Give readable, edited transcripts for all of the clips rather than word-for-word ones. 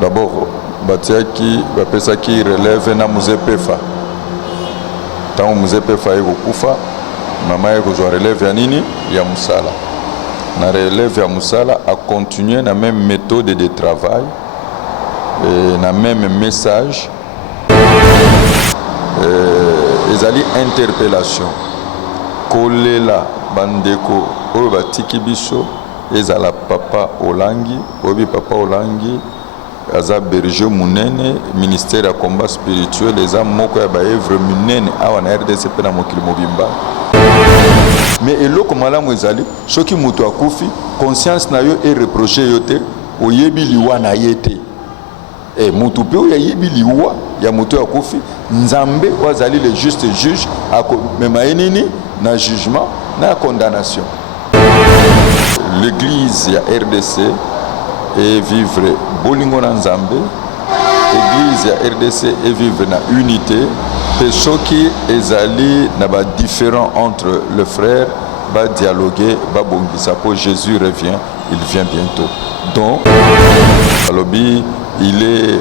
D'abord, batiaki bapesaki relève na muzepefa. Tant muzepefa eko kufa, mama eko zo relève ya nini ya musala. Na relève ya musala a continuer na même méthode de travail et na même message. Ezali interpellation. Kolela bandeko oyo batiki biso ezala papa Olangi, obi papa Olangi aza berger munene ministère ya combat spirituel eza moko ya baevre munene awa na RDC pe na mokili mobimba. Mais eloko malamu ezali soki mutu akufi conscience na yo e reprocher yo te oyebi liwa na ye te. Mutu pe oyo ayebi liwa ya mutu akufi nzambe wazali le juste juge akomema ye nini na jugement na condamnation. L'église ya RDC et vivre bolingo na nzambe, l'église ya RDC et vivre na unité, pe soki ezali na ba différent entre le frère ba dialoguer ba bongisa po Jésus revient, il vient bientôt. Donc alobi il est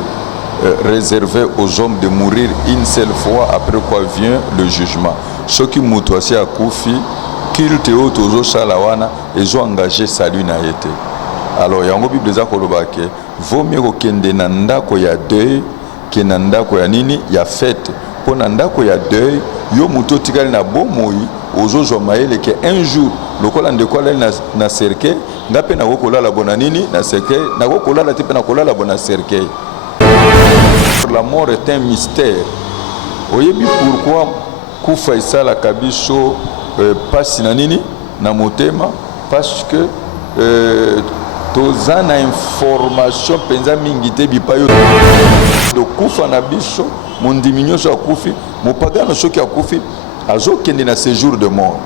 réservé aux hommes de mourir une seule fois, après quoi vient le jugement. Ceux qui moutoisi à Koufi, qu'ils te ont toujours salawana, ils ont engagé salut na été. Alors, il y a une Bible qui dit vaut mieux que nanda ko ya deuil, que nanda ko ya nini ya fête. Pour nanda ko ya deuil, yo muto tikali na bomoi, ozo jomaele que un jour, le kola ndekola na cercueil, ngape na kola la bona nini na cercueil, na kola la tipe na kola la bona cercueil. La mort est un mystère. Oyebi pourquoi kufa isala kabiso passe na nini na motema parce que tozana information penza mingi te bipayo do kufa na biso mondiminyo so akufi mopagano soki akufi azokende na séjour de mort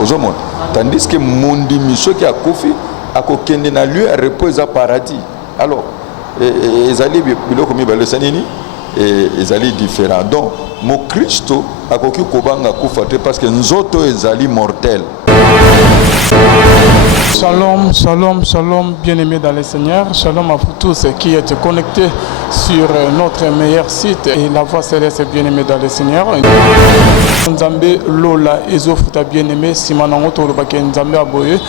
ozomona tandis que mondimi soki akufi akokende na lieu à repos à paradis. Alors ezali biloko mibale sanini ezali différent. Donc mo Kristo akoki kobanga kufa te parce que nzoto ezali mortel. Shalom, shalom, shalom, bien-aimés dans le Seigneur. Shalom à vous tous qui êtes connectés sur notre meilleur site et la voix céleste bien-aimés dans le Seigneur. Nzambe Lola Ezofuta bien-aimé Simanango Tolobake Nzambe Aboye.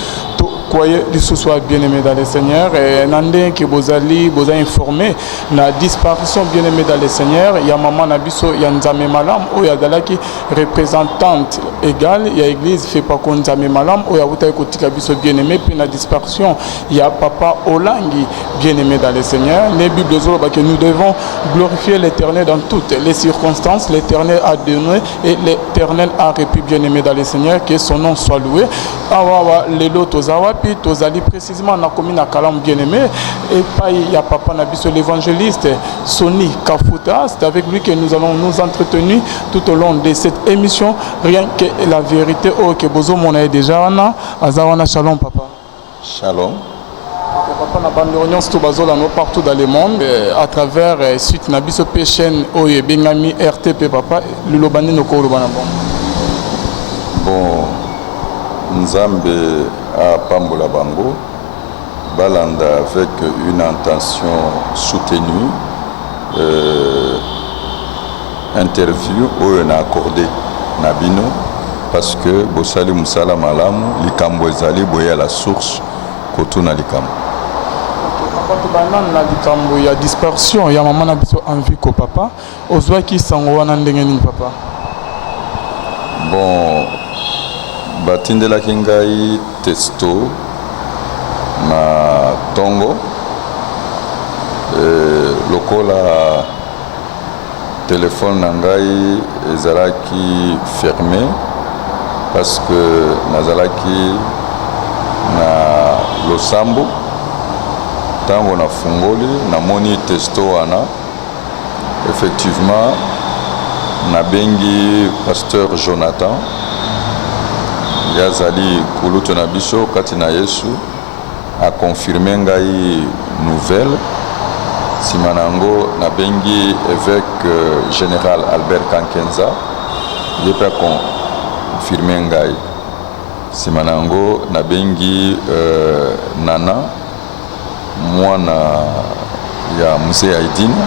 Croyez du soir bien-aimé dans le Seigneur et nandé que vous allez informer la disparition bien-aimé dans le Seigneur. Il y a maman Nabiso, il y a Nzame Malam, ou il y a Dalaki représentante égale, il y a église fait pas qu'on Nzame Malam, ou il y a Outa Kotika Biso bien-aimé, puis la disparition, il y a papa Olangi bien-aimé dans le Seigneur. Les Bibles que nous devons glorifier l'Éternel dans toutes les circonstances. L'Éternel a donné et l'Éternel a répit bien-aimé dans le Seigneur, que son nom soit loué. Awawa lelo tozawa puis tozali précisément na commune à Kalam bien-aimé et pas il y a papa Nabiso l'évangéliste Sony Kafuta. C'est avec lui que nous allons nous entretenir tout au long de cette émission. Rien que la vérité oh que bozo mona déjà wana azawana. Shalom papa. Shalom. Papa na bande réunion sto bazola no partout dans le monde à travers suite Nabiso pe chaîne oye bengami RTP papa lulobani no ko lobana bon. Nzambe a Pambola Bango, balanda avec une intention soutenue, interview où on a accordé Nabino parce que Bossali Moussala Malamu, Likambo Ezali boye à la source, Kotuna Likambo. Il y a dispersion, il y a maman Nabiso envie que papa, Ozwa qui s'envoie ndengeni papa. Bon. Batindela kingai testo na tongo lokola téléphone nangai ezalaki fermé parce que nazalaki na losambo tango na fungoli na moni testo wana effectivement na bengi pasteur Jonathan Yazali Kuluto na biso katina Yesu a confirmé ngai nouvelle simanango na bengi évêque général Albert Kankenza il peut confirmer ngai simanango na bengi nana mwana ya Muse Aidini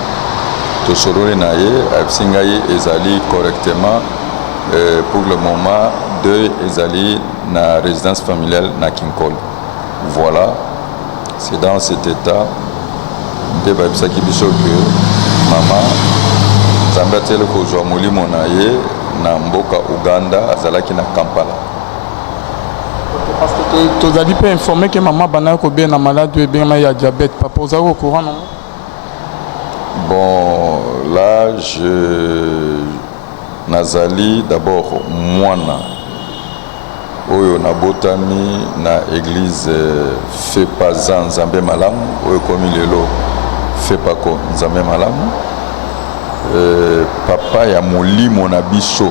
tosololi na ye abisi ngai ezali correctement pour le moment deuil ezali na résidence familiale na Kinkole. Voilà, c'est dans cet état nde babisaki biso ke mama nzambe ateli kozwa molimo na ye na mboka Uganda azalaki na Kampala. Parce que tu as dit pas informé que maman bana ko bien na malade et bien il y a diabète papa vous au courant non? Bon là je nazali d'abord mwana oyo nabotami na église fait pas nzambe malamu oyo komi lelo fait pas ko nzambe malamu papa ya molimo na biso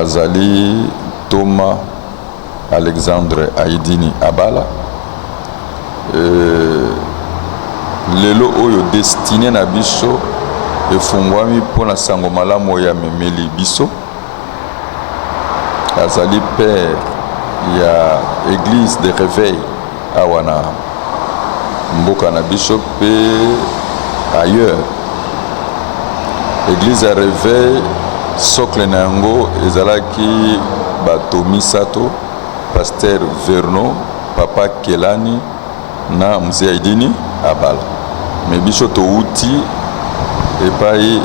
azali Thomas Alexandre Aidini Abala lelo oyo destiné na biso efungwami mpona sango malamu ya memeli biso azali père ya église de réveil awa na mboka na biso pe ailleurs église ya réveil socle na yango ezalaki bato misato pasteur Verno papa Kelani na Muse Aidini Abala me biso touti epai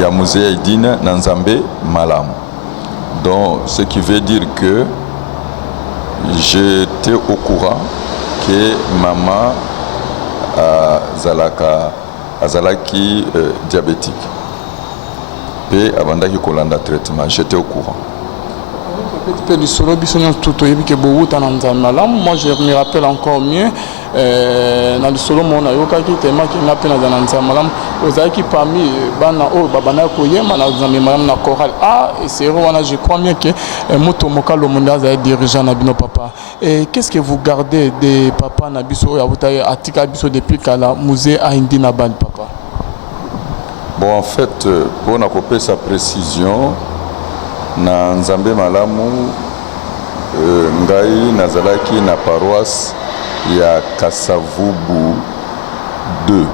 ya Muse Aidini na nzambe malamu. Donc ce qui veut dire que j'étais au courant que maman azalaki diabétique et abandaki kolanda traitement, j'étais au courant. Moi je me rappelle encore mieux dans le solo mon ayoka qui tellement qui n'a pas dans nzamalam ozaki parmi bana o babana koyema na nzamalam na chorale et c'est vraiment je crois bien que moto mokalo mondaza est dirigeant na bino papa. Et qu'est-ce que vous gardez de papa na biso ya butaye atika biso depuis kala Muse Aidini Abala papa? Bon en fait pour na couper sa précision na nzambe malamu ngai nazalaki na paroisse ya Kasavubu 2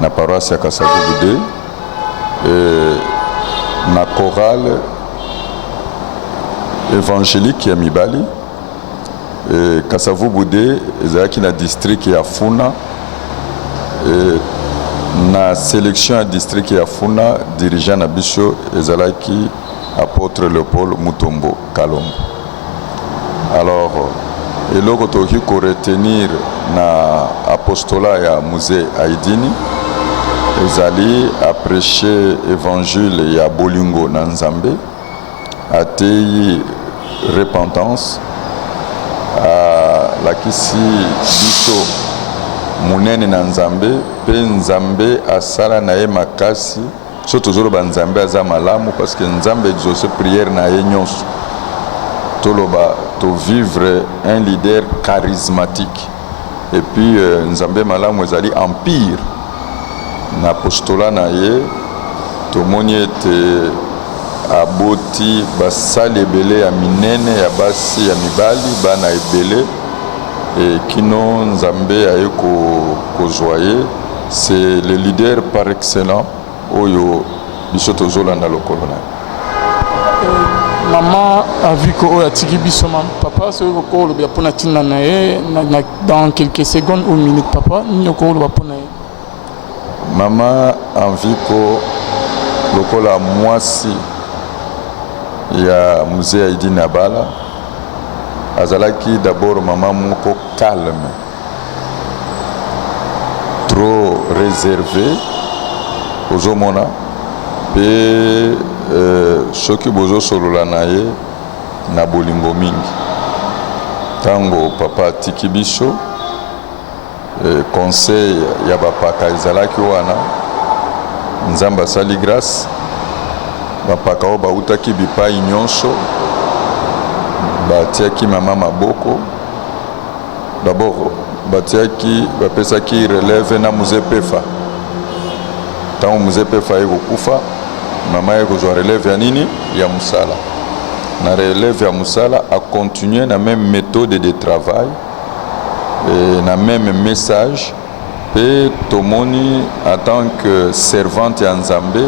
na paroisse ya Kasavubu 2 na chorale évangélique ya Mibali Kasavubu 2 ezalaki na district ya Funa na sélection à district ya Funa dirigeant na biso ezalaki apôtre Léopold Mutombo Kalombo. Alors eloko toki ko retenir na apostolat ya Muse Aidini ezali a prêcher évangile ya bolingo na nzambe ateyi repentance lakisi biso munene na nzambe pe nzambe asala na ye makasi so tozoloba nzambe aza malamu parce que nzambe exauce prière na ye nyonso toloba to vivre un leader charismatique et puis nzambe malamu ezali empire na apostolat na ye tomoni ete aboti basali ebele ya minene ya basi ya mibali bana ebele et kino nzambe aye kozwaye c'est le leader par excellence oyo biso tozolanda lokolo na maman a vu que oyo atiki biso papa soki kokoloba mpona ntina na ye dans quelques secondes ou minutes papa nini okoloba mpona ye? Maman envie ko lokola mwasi ya Muse Aidini Abala azalaki d'abord maman moko calme, trop réservé ozomona pe soki bozo solola na ye na bolingo mingi tango papa atiki biso conseil ya bapaka ezalaki wana nzambe asali grâce bapaka oyo bautaki bipai nyonso batiaki mama maboko d'abord batiaki bapesaki relève na Muse Pefa tango Muse Pefa ekokufa mama ekozwa relève ya nini ya musala na relève ya musala a continuer na même méthode de travail na même message pe tomoni en tant que servante ya Nzambe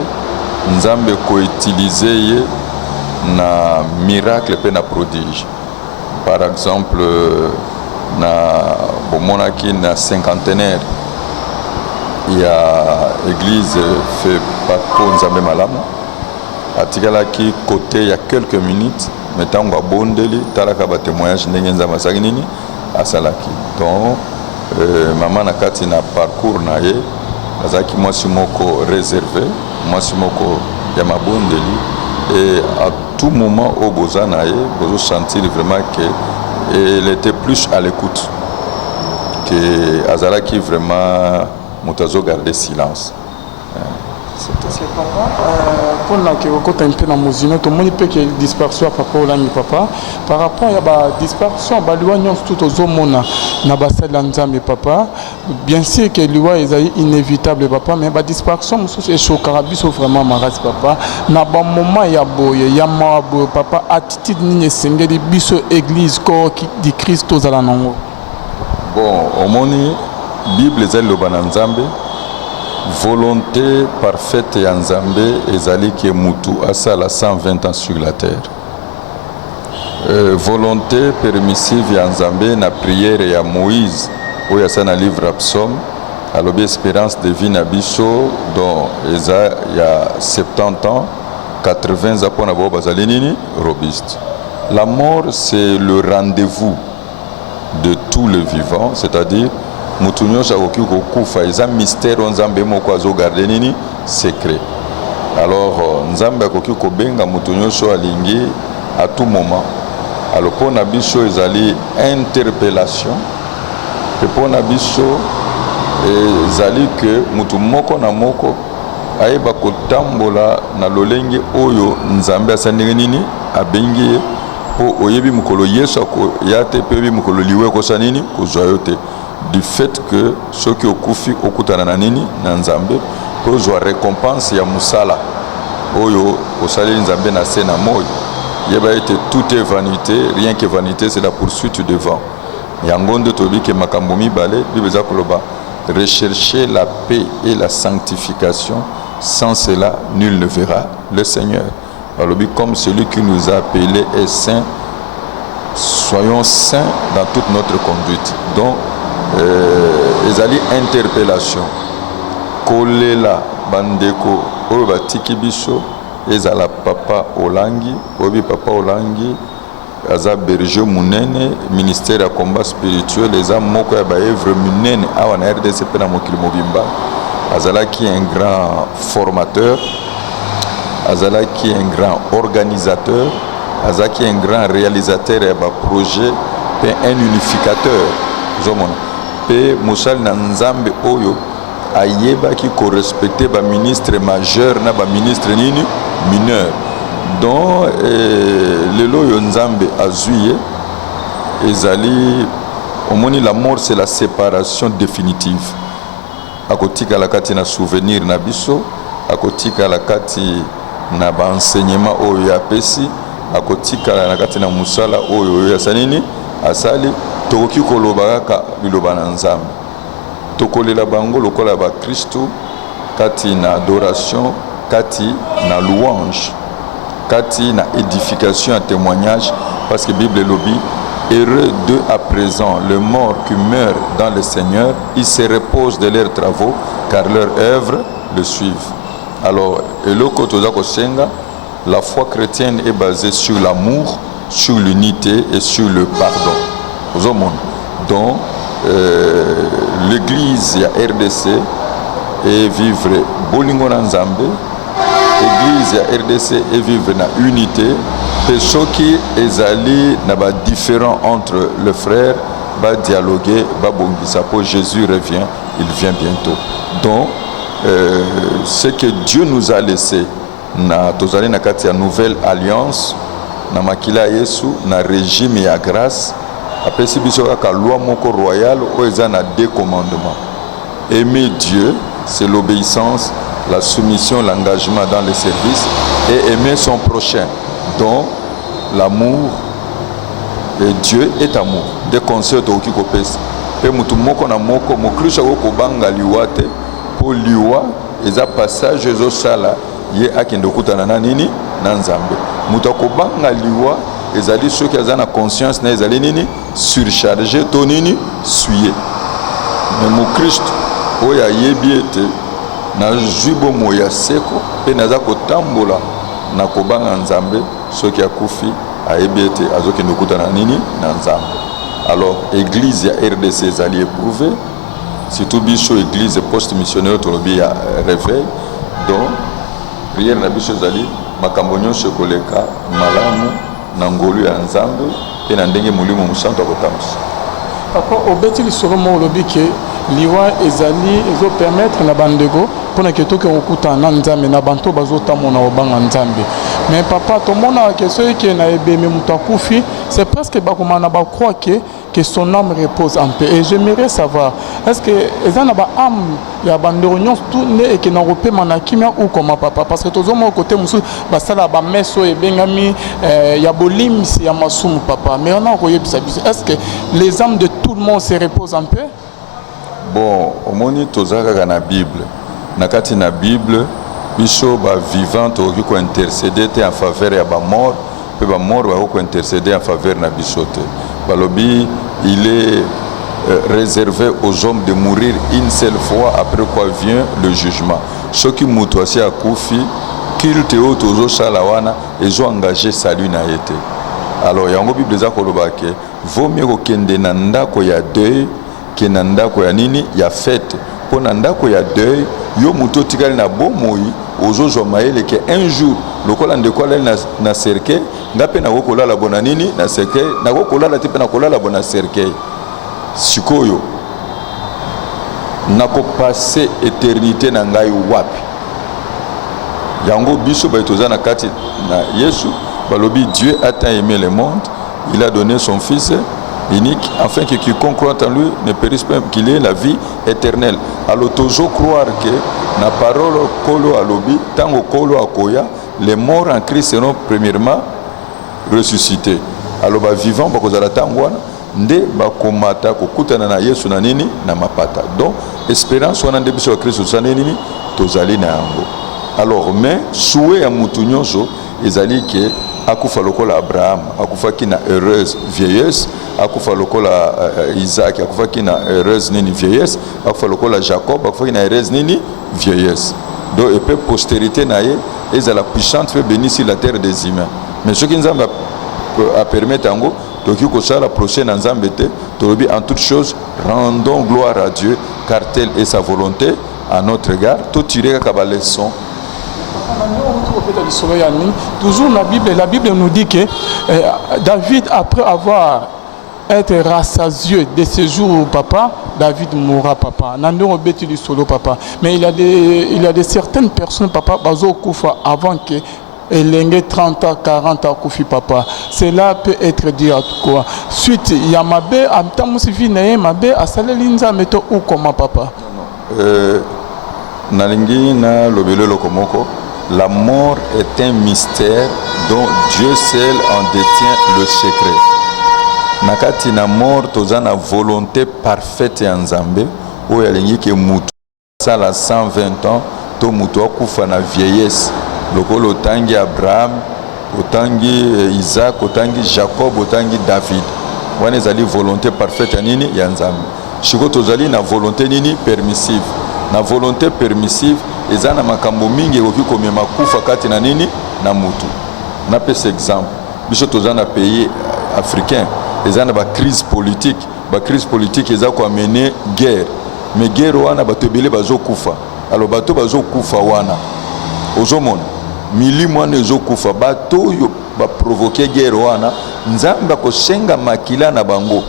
Nzambe ko utiliser ye na miracle pe na prodige. Par exemple na bomonaki na cinquantenaire ya église fait pas pour Nzambe malamu atikalaki côté il y a quelques minutes mais tango abondeli talaka ba témoignage ndenge Nzambe asaki nini asalaki. Donc maman na kati na parcours na ye azaki mwasi moko réservé mwasi moko ya mabondeli et à tout moment au boza na ye bozo sentir vraiment que elle était plus à l'écoute que azalaki vraiment motazo garder silence. C'était papa pour na ke okota mpe na mozino to moni pe ke dispersion papa olangi papa par rapport ya ba dispersion ba liwa nyonso tout ozomona na basala Nzambe papa bien sûr que liwa ezali inévitable papa mais ba dispersion mosusu eshokaka biso vraiment makasi papa na ba moment ya boye ya mawa papa attitude nini esengeli biso église corps di Christ ozala nango. Bon omoni Bible ezali loba na Nzambe volonté parfaite ya Nzambe ezali ke mutu asala 120 ans sur la terre. Volonté permissive ya Nzambe na prière ya Moïse oyo asa na livre Psaume alobi espérance de vie na biso dont eza ya 70 ans 80 ans pona bo bazali nini robuste. La mort c'est le rendez-vous de tous les vivants, c'est-à-dire mutu nyonso akoki kokufa eza mystère Nzambe moko azogarde nini secret. Alors Nzambe akoki kobenga mutu nyonso alingi à tout moment. Alors pona biso ezali interpellation pe pona biso ezali que mutu moko na moko ayeba kotambola na lolenge oyo Nzambe asandingi nini abengi po oyebi mukolo Yesu ya te pe mukolo liwe kosa nini kozwa yo te. Du fait que ceux qui okufi okutana na nini na Nzambe kozwa récompense ya musala oyo osali Nzambe na se na moyo yeba ete tout est vanité, rien que vanité c'est la poursuite de vent. Yango nde tobi ke makambo mibale Bible za koloba rechercher la paix et la sanctification, sans cela nul ne verra le Seigneur. Alors comme celui qui nous a appelés est saint, soyons saints dans toute notre conduite. Donc ezali interpellation kolela bandeko oyo batiki biso ezala papa olangi obi papa olangi aza berger munene ministère ya combat spirituel eza moko ya baevre munene awa na RDC pe na mokili mobimba azalaki un grand formateur azalaki un grand organisateur azalaki un grand réalisateur ya baprojet pe un unificateur zomona pe musali na Nzambe oyo ayebaki ko respecter ba ministre majeur na ba ministre nini mineur. Donc lelo yo Nzambe azuye ezali omoni la mort c'est la séparation définitive. Akotika la kati na souvenir na biso, akotika la kati na ba enseignement oyo ya pesi, akotika la kati na musala oyo ya sanini asali tokoki koloba kaka biloba na Nzambe tokolela bango lokola ba Kristo kati na adoration kati na louange kati na édification et témoignage parce que Bible lobi heureux d'eux à présent les morts qui meurent dans le Seigneur ils se reposent de leurs travaux car leurs œuvres le suivent. Alors eloko toza kosenga la foi chrétienne est basée sur l'amour, sur l'unité et sur le pardon. Donc l'église ya RDC et vivre bolingo na Nzambe, église ya RDC et vivre na unité, pe soki ezali na ba différent entre le frère ba dialoguer ba bongisa po Jésus revient, il vient bientôt. Donc ce que Dieu nous a laissé na tozali na kati ya nouvelle alliance na makila Yesu na régime ya grâce apesi biso kaka loi moko royale oyo eza na 2 commandements. Aimer Dieu, c'est l'obéissance, la soumission, l'engagement dans le service et aimer son prochain. Donc l'amour et Dieu est amour. Des conseils de Okikopes. pe mutu moko na moko mokristo akokobanga liwa te po liwa eza passage ezosala ye akende okutana na nini na nzambe. Mutu akobanga liwa ezali soki aza na conscience na ezali nini surchargé to nini suye. Me mokristo oyo ayebi ete nazwi bomoi ya seko mpe naza kotambola na kobanga nzambe, soki akufi ayebi ete azokende okutana nini na nzambe. Alors église ya RDC ezali éprouvé, surtout biso église post-missionnaire tolobi ya réveil, donc prière na biso ezali makambo nyonso ekoleka malamu na ngolu ya nzambe mpe na ndenge molimo mosantu akotambusa. Papa obeti lisolo mo olobi ke liwa ezali ezopermettre na bandeko mpona ke toke kokutana na nzambe na banto bazotamona obanga nzambe. Mais papa tomonaka ke soki na ebemi moto akufi c'est presque bakomana bakroit que son âme repose en paix. Et j'aimerais savoir, est-ce que les âmes il y a des réunions tout et qui n'ont pas de kimia ou comment papa? Parce que tous les côté monsieur, basala ba meso et bengami, il y a bolim il y a masum papa. Mais on a envoyé est-ce que les âmes de tout le monde se reposent en paix? Bon, au moni tozaka na Bible. Nakati na Bible, biso ba vivant ko intercéder en faveur ya ba mort, pe ba mort ba ko intercéder en faveur na bisote. Balobi, il est réservé aux hommes de mourir une seule fois, après quoi vient le jugement. Ceux qui moutoient à Koufi, culte au tozo salawana, ils ont engagé salut na été. Alors, il y a un Bible de Zakolobake, vaut mieux que nanda ko ya deuil, que nanda ko ya nini, ya fête. Pour nanda ko ya deuil, yo muto tikali na bo moi, ozo zomaele que un jour, le kola ndekola na cercueil, ngape na kola la bona nini na cercueil, na kola la tipe na kola la bona cercueil. Sikoyo nako passer éternité na ngai wapi. Yango biso ba etoza na kati na Yesu, balobi Dieu a tant aimé le monde, il a donné son fils unique afin que quiconque croit en lui ne périsse pas, qu'il ait la vie éternelle. Alors toujours croire que na parole kolo alobi tango kolo akoya, les morts en Christ seront premièrement ressuscités. Alors ba vivant ba kozala tangwana nde bakomata kokutana na Yesu na nini na mapata. Donc espérance wana nde biso ya Kristo tozali nini tozali na yango. Alors mais souhait ya mutu nyonso ezali ke akufa lokola Abraham akufaki na heureuse vieillesse, akufa lokola Isaac akufaki na heureuse nini vieillesse, akufa lokola Jacob akufaki na heureuse nini vieillesse. Donc et peu postérité na ye ezala puissante fait bénir sur la terre des humains. Mais ce qui nous a permettre yango toki kosala prochaine nzambe te tolobi en toute chose rendons gloire à Dieu car telle est sa volonté à notre égard. To tirer kaka ba leçon. Toujours la Bible nous dit que David, après avoir été rassasié de ce jour, papa, David mourra, papa. Papa. Mais il y a des certaines personnes, papa, avant que Elenge 30 ans, 40 ans, Koufi papa. Cela peut être dit à quoi? Suite, il y a Mabé, à Tamusifi, Mabé, à Salelinza, mettons où comment papa? Nalingi na lobelo lokomoko. La mort est un mystère dont Dieu seul en détient le secret. Nakati na mort tozana volonté parfaite ya Nzambe oyo alingi ke mutu sala 120 ans to mutu akufa na vieillesse. Lokolo otangi Abraham, otangi Isaac, otangi Jacob, otangi David. Wana ezali volonté parfaite ya nini ya Nzambe. Shiko tozali na volonté nini permissive. Na volonté permissive ezana makambo mingi ekoki komema kufa kati na nini na mutu. Na pesa exemple biso tozana pays africain ezana ba crise politique eza ko amener guerre. Mais guerre wana bato ebele bazokufa. Alors bato bazokufa wana ozomona milimo wana ezokufa bato yo ba provoquer guerre wana Nzambe akosenga makila na bango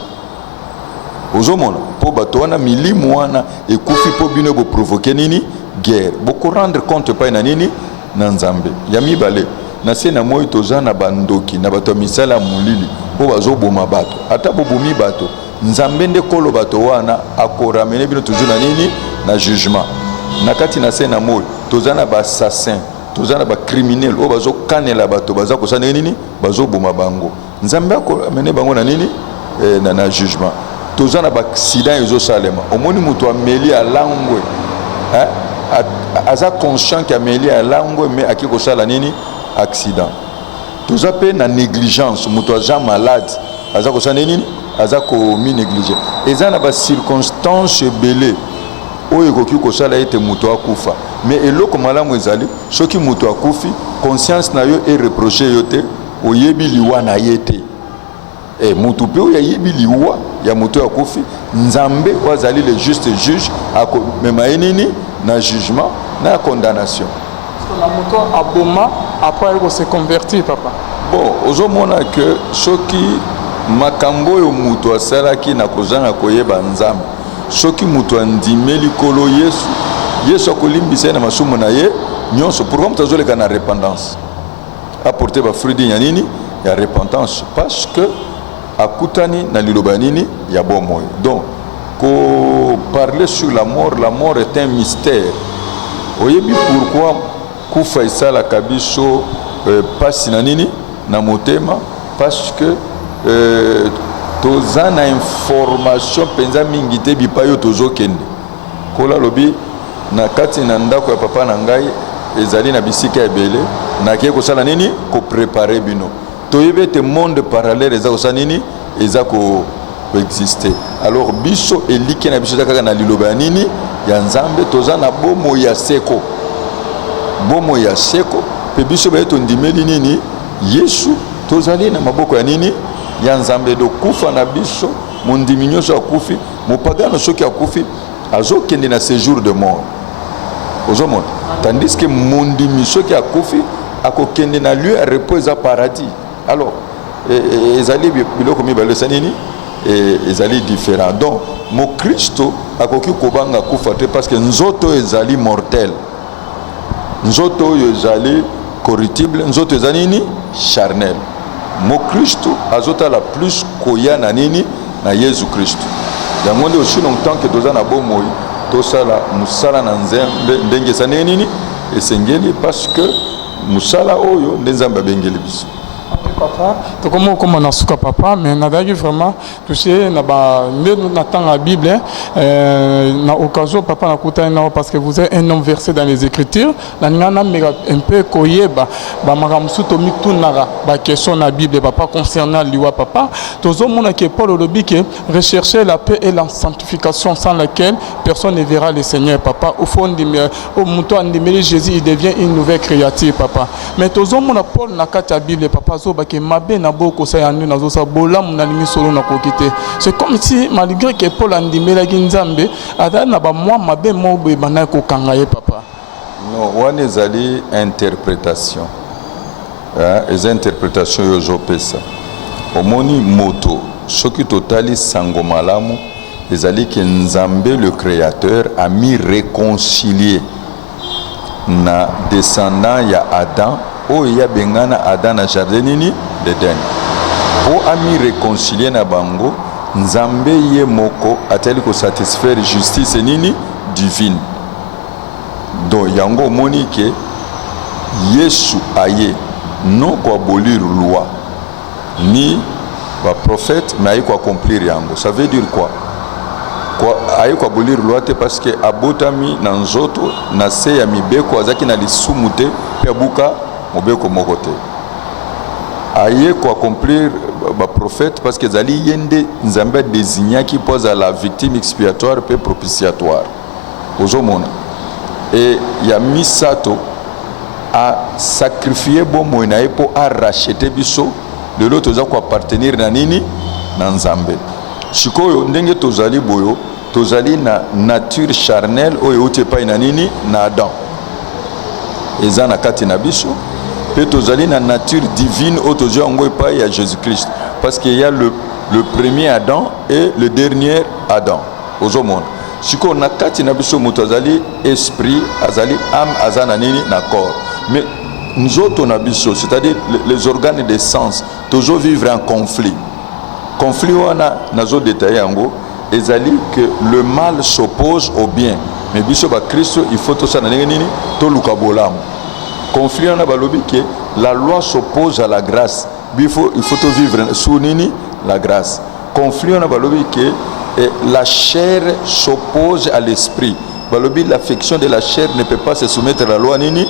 ozomona po bato wana milimo wana ekufi po bino bo provoquer nini guerre boko rendre compte pa na nini na Nzambe ya mibale na se na moyi toza na bandoki na bato misala mulili po bazoboma bato ata bobomi bato Nzambe nde kolo bato wana akoramene bino toujours na nini na jugement nakati na se na moyi toza na ba assassin toza na ba criminel o bazo kanela bato baza kosana nini bazoboma bango Nzambe akoramene bango na nini na jugement. toza na accident ezosalema omoni moto ameli alangwe aza conscient que ameli alangwe mais aki kosala nini accident toza pe na négligence moto aza malade aza kosala nini aza komi négligé eza na ba circonstance ebele oyo ekoki kosala ete moto akufa mais eloko malamu ezali soki moto akufi conscience na yo ereproche yo te oyebi liwa na ye te moto pe oyo ayebi liwa ya moto akufi nzambe oyo azali le juste juge akomema ye nini na jugement na condamnation na moto aboma après ko se convertir papa bon ozomona que soki makambo oyo moto asalaki na kozanga koyeba nzambe soki moto andimeli kolo yesu akolimbisa ye na masumu na ye nyonso pourquoi moto azoleka na repentance apporter bafruit ya nini ya repentance parce que akutani na liloba nini ya bomoi donc ko parler sur la mort est un mystère oyebi pourquoi kufa esalaka biso pasi na nini na motema parce que toza na information penza mingi te bipai oyo tozokende kola lobi na kati na ndako ya papa na ngai ezali na bisika ebele nakie kosala nini koprepare bino toyebi ete monde parallèle eza kosala nini eza koexiste alors biso eliki na biso eza kaka na liloba ya nini ya nzambe toza na bomoi ya seko mpe biso baye tondimeli nini yesu tozali na maboko ya nini ya nzambe do kufa na biso mondimi nyonso akufi mopagano soki akufi azokende na séjour de mort ozomona tandis que mondimi soki akufi akokende na lieu ya repos eza paradis alors ezali biloko mibale esa nini ezali différent donc mokristo akoki kobanga kufa te parce que nzoto ezali mortel nzoto oyo ezali corruptible nzoto eza nini charnel mokristo azotala plus koya na nini na yesu kristo yango nde aussi longtemps que toza na bomoi tosala mosala na nzambe ndenge esani nini esengeli parce que mosala oyo nde nzambe abengeli biso papa tokoma okoma na suka papa mais nazalaki vraiment touché na temps la Bible na occasion papa nakutani nao parce que vous êtes un homme versé dans les Écritures na ngana mega un peu koyeba ba makamsu to mitunaka ba question na Bible papa concernant liwa papa tozomona que Paul lobi que rechercher la paix et la sanctification sans laquelle personne ne verra le Seigneur papa au fond au muto andimeli Jésus il devient une nouvelle créature papa mais tozomona Paul na kati ya Bible papa zo que mabe na boko sa yandu na zo sa bolamu na lingi solo na kokite c'est comme si malgré que Paul andimela kinzambe ada na ba moi mabe mo be bana ko kangaye papa non wana ezali interprétation les interprétations yo zopesa omoni moto soki totali sango malamu ezali que nzambe le créateur a mis réconcilier na descendant ya Adam oyo ya bengana Adam na jardin nini d'Eden po ami réconcilier na bango nzambe ye moko atali ko satisfaire justice nini divine donc yango moni ke Yesu aye non ko abolir loi ni ba prophète mais aye ko accomplir yango ça veut dire quoi aye ko abolir loi te parce que abotami na nzoto na se ya mibeko azaki na lisumu te pe abuka mobeko moko te aye ko accomplir ba prophète parce que zali yende nzambe désignaki pose à la victime expiatoire pe propitiatoire ozomona et ya misato a sacrifié bomo na epo a racheter biso de l'autre za ko appartenir na nini na nzambe sikoyo ndenge tozali boyo tozali na nature charnelle oyo utepa na nini na Adam eza na kati na biso pe tozali na nature divine autozo yango epai ya Jésus-Christ parce qu'il y a le premier Adam et le dernier Adam ozomona siko na kati na biso moto azali esprit azali âme azana nini na corps mais nzoto na biso c'est-à-dire les organes des sens toujours vivre en conflit wana nazo détailler yango ezali que le mal s'oppose au bien mais biso ba Christo il faut to sana nini to luka bolamu conflit wana balobi que la loi s'oppose à la grâce il faut to vivre sous nini la grâce conflit wana balobi que Et la chair s'oppose à l'esprit. L'affection de la chair ne peut pas se soumettre à la loi nini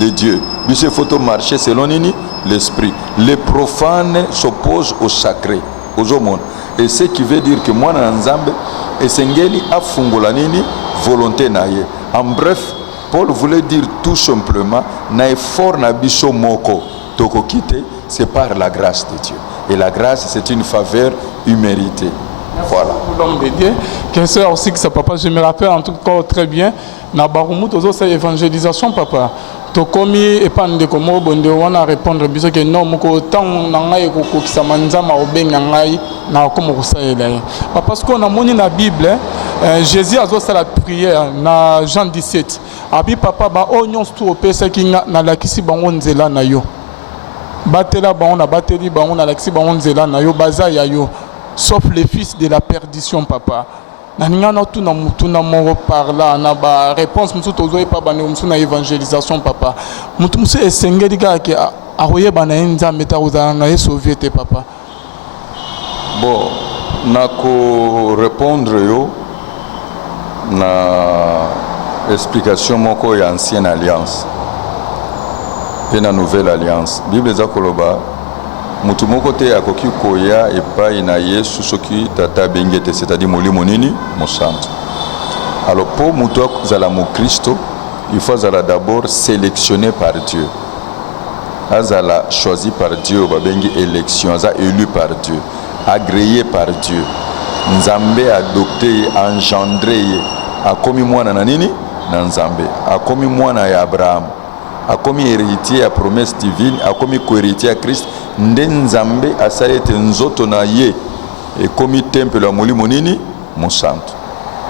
de Dieu. Il faut marcher selon nini l'esprit. Les profanes s'opposent au sacré, aux hommes. Et ce qui veut dire que moi, Nzambe, et Sengeli a fungola nini volonté naie. En bref, Paul voulait dire tout simplement, na effort na biso moko toko kite, c'est par la grâce de Dieu. Et la grâce, c'est une faveur imméritée. Voilà. L'homme de Dieu. Qu'est-ce aussi que ça, papa? Je me rappelle en tout cas très bien. Na barumu tozo sa évangélisation, papa. Tokomi epande komo bonde wana répondre biso que non moko tant nangai ko kisama nzama obenga ngai na komo kosaela. Parce qu'on a moni na Bible, Jésus a fait la prière na Jean 17. Abi papa ba onyon stu opesa kinga na lakisi bango nzela na yo. Batela bango na bateli bango na lakisi bango nzela na yo baza ya yo. Sauf les fils de la perdition, papa. Naningana tout na mutu na moro par là na ba réponse mutu tozo e pa ba mutu na évangélisation, papa. Mutu mutu esengeli ka ke aroye bana nzambe ta uzana na sauver papa. Bon, nako répondre yo na explication moko ya ancienne alliance et na nouvelle alliance. Bible za koloba mutu moko te akoki koya epai na Yesu soki tata bengete, c'est-à-dire molimo nini mosantu. Alors pour mutu azala mo Christo, il faut azala d'abord sélectionné par Dieu. Azala choisi par Dieu, babengi élection, aza élu par Dieu, agréé par Dieu. Nzambe adopté, engendré, akomi mwana na nini na Nzambe, akomi mwana ya Abraham, akomi héritier à promesse divine, akomi co-héritier à Christ. Nde Nzambe asalete nzoto na ye et komi temple ya molimo nini mosantu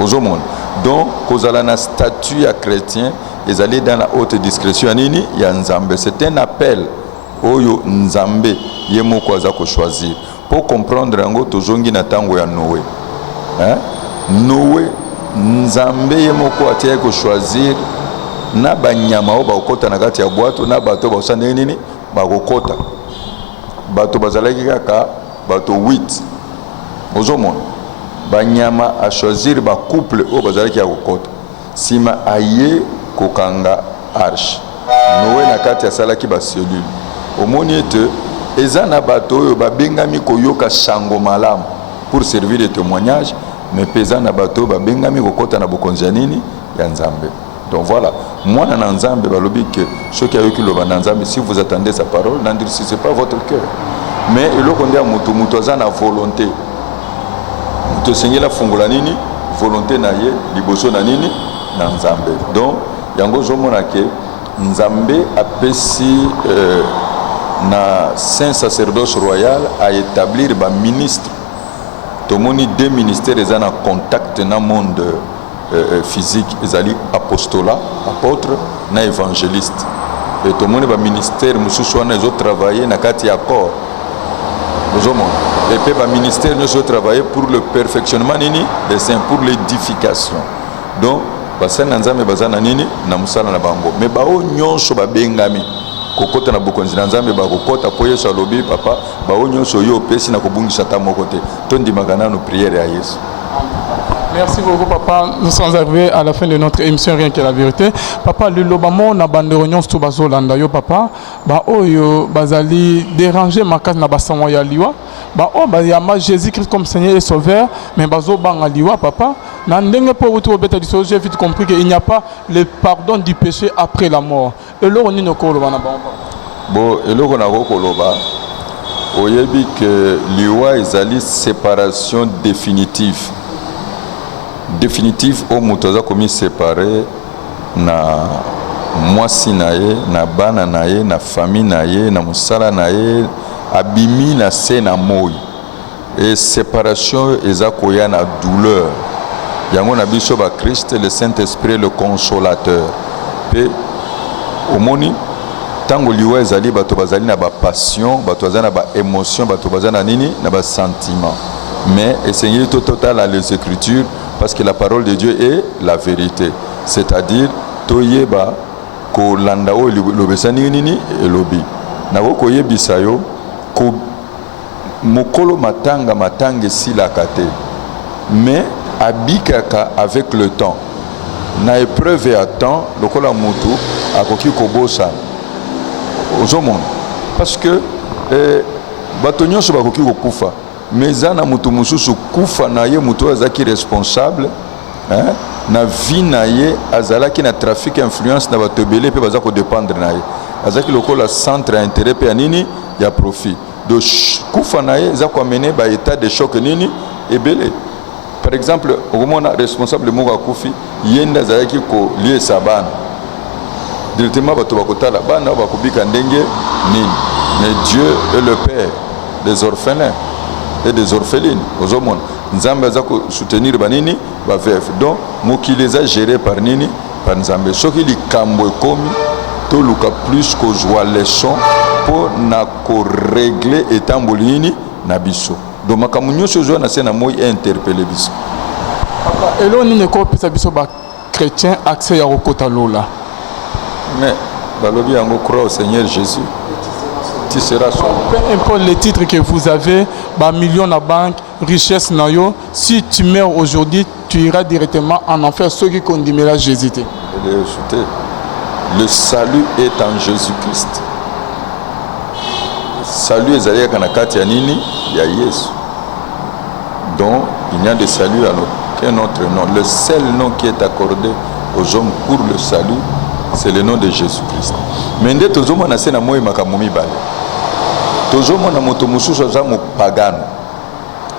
ozomona. Donc kozala na statut ya chrétien ezali dans la haute discrétion ya nini ya Nzambe. C'est un appel oyo Nzambe ye moko aza ko choisir. Pour comprendre yango tozongi na tango ya Noé, Noé Nzambe ye moko atia ko choisir na banyama o bakota na kati ya bwato na bato ba osande nini bakokota. Bato bazalaki kaka bato 8 ozomona banyama a choisir ba couple o bazalaki ya kokota sima aye kokanga arche. Noé na kati asalaki ba cellule omoni ete eza na bato oyo babengami koyoka sango malamu pour servir de témoignage, mais pesa na bato babengami kokota na bokonzi ya nini ya Nzambe. Donc voilà, moi na Nzambe balobi que ceux qui ayoki loba na Nzambe, si vous attendez sa parole, n'endurcissez pas votre cœur. Mais eloko ndia mutu aza na volonté. Mutu sengela fungola nini volonté na ye liboso na nini na Nzambe. Donc yango zomona ke Nzambe apesi na saint sacerdoce royal a établir ba ministre. Tomoni deux ministères eza na contact na monde physique, ezali apostolat, apôtre na évangéliste. Et tout le monde va ministère mususu wana ezo travailler na kati ya corps. Et puis le ministère nous a travaillé pour le perfectionnement nini des saints, pour l'édification. Donc basana nzambe bazana nini na musala na bango. Mais bao nyonso babengami kokota na bokonzi na nzambe bakokota po Yesu alobi papa bao nyonso yo pesi na kobungisa ta moko te. Tondimaka na prière ya Yesu. Merci beaucoup, papa. Nous sommes arrivés à la fin de notre émission Rien que la vérité. Papa, le lobamo na bande réunion stu bazolanda yo papa. Ba oyo bazali déranger makas na basango ya liwa. Ba o ba yama Jésus-Christ comme Seigneur et Sauveur, mais bazo banga liwa papa. Na ndenge po wutu obeta diso, j'ai vite compris qu'il n'y a pas le pardon du péché après la mort. Et là on ni noko loba na ba. Bon, et là on a koloba. Oyebi que liwa ezali séparation définitive. Définitive au motoza komi séparé na mwasi na ye, na bana na ye, na famille na ye, na musala na ye, abimi na se na moi. Et séparation eza koya na douleur. Yango na biso ba Christ, le Saint-Esprit, le consolateur. Pe omoni tango liwa ezali bato bazali na ba passion, bato bazali na ba émotion, bato bazali na nini na ba sentiment. Mais essayez tout total à les Écritures parce que la parole de Dieu est la vérité. C'est-à-dire toyeba ko landao lobesani nini elobi. Nako koyebisa yo ko mokolo matanga sila kate. mais abikaka avec le temps. Na épreuve à temps, lokola mutu akoki kobosa. Ozomon. Parce que bato nyonso bakoki kokufa. Mais zana mutu mususu kufa na ye mutu azaki responsable, hein? Na vie na ye azalaki na trafic influence na bato ebele pe baza ko dépendre na ye. Azaki lokola centre intérêt pe nini ya profit. Donc kufa na ye za ko amener ba état de choc nini ebele. Par exemple, au moment responsable moko akufi yenda azalaki ko lié sabana. Directement bato bakotala bana bakubika ndenge nini. Mais Dieu est le père des orphelins et des orphelines aux hommes. Nzambe aza ko soutenir banini ba veuve. Donc mokili les a géré par nini par Nzambe. Soki likambo ekomi to luka plus ko joie leçon pour na ko régler etamboli nini na biso. Donc makambo nyonso zo na sena moi interpeller biso. Elo nini ko pesa biso ba chrétien accès ya kokota lola. Mais balobi yango croire au Seigneur Jésus. Tu seras sauvé. Peu importe les titres que vous avez, bah millions na banque, richesse na yo, si tu meurs aujourd'hui, tu iras directement en enfer, ceux qui condamnera Jésus. Le salut est en Jésus-Christ. Le salut est allé à Nakati Yanini, il y a Yesu. Donc, il n'y a de salut à aucun autre nom. Le seul nom qui est accordé aux hommes pour le salut, c'est le nom de Jésus-Christ. Mais dès que nous avons na moi makamomi bale. Toujours mon amoto mususu aza mo pagano.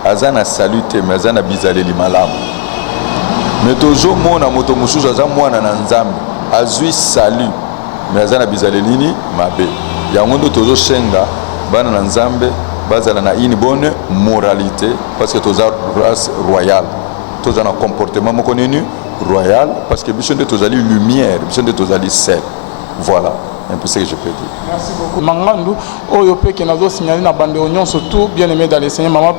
Aza na salute mais aza na bizaleli malamu. Mais toujours mon amoto mususu aza mwana na Nzambe. Azui salut mais aza na bizaleli ni mabe. Yango ndo tozo senga bana na Nzambe bazala na une bonne moralité parce que toza race royale. Toza na comportement moko nini royal parce que biso nde tozali lumière, biso nde tozali sel. Voilà un peu ce que je peux dire. Merci beaucoup. Mangandu, oyo peke nazo signaler na bande oignon surtout bien aimé dans les Seigneur maman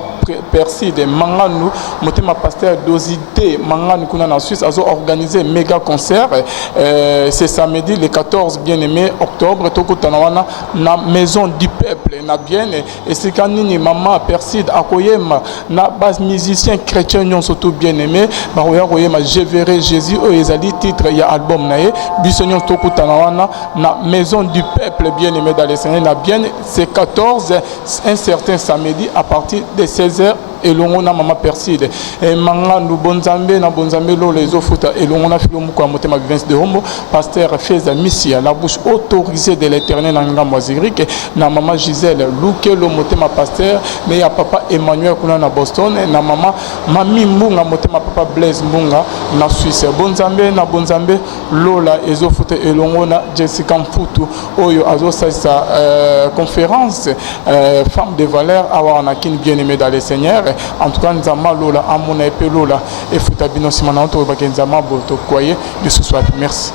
Perside Mangandu, motema pasteur Dosité Mangandu kuna na Suisse a organisé méga concert c'est samedi le 14 bien aimé octobre tokutana wana na maison du peuple na bien et c'est quand nini maman Perside akoyema na base musicien chrétien nyon surtout bien aimé ba koyema je verrai Jésus o ezali titre ya album nae biso nyon tokutana wana na maison du peuple bien aimé dans les Seigneur na bien c'est 14 un certain samedi à partir de 16h et l'on a maman Perside et Mangandu bonzambe na bonzambe lo les ofuta et l'on a filmu kwa motema vivence de homo pasteur Feza Missia la bouche autorisée de l'Éternel na ngambo zirique na maman Gisèle Luke lo motema pasteur mais ya papa Emmanuel kuna na Boston na maman Mami Mbunga motema papa Blaise Mbunga na Suisse bonzambe na bonzambe lola ezofuta et l'on a Jessica Mfutu oyo azo sa conférence femme de valeur awa na kin bien aimé dans les Seigneurs. En tout cas, nous avons lola, amona et lola et futabino simana to bakenzama boto koye de ce soir. Merci.